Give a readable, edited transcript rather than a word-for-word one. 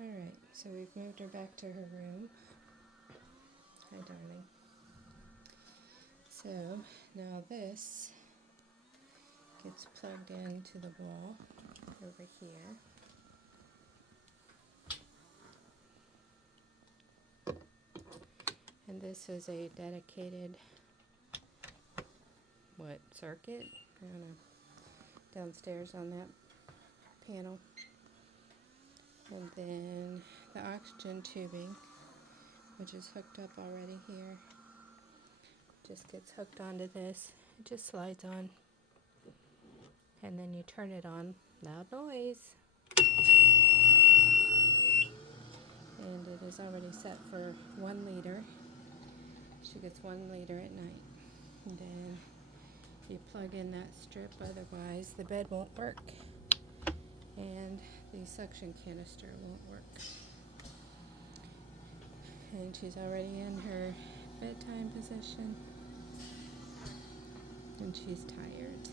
Alright, so we've moved her back to her room. Hi, darling. So now this gets plugged into the wall over here. And this is a dedicated, circuit? I don't know. Downstairs on that panel. And then the oxygen tubing, which is hooked up already here, just gets hooked onto this. It just slides on. And then you turn it on. Loud noise. And it is already set for 1 liter. She gets 1 liter at night. And then you plug in that strip, otherwise the bed won't work. And the suction canister won't work. And she's already in her bedtime position. And she's tired.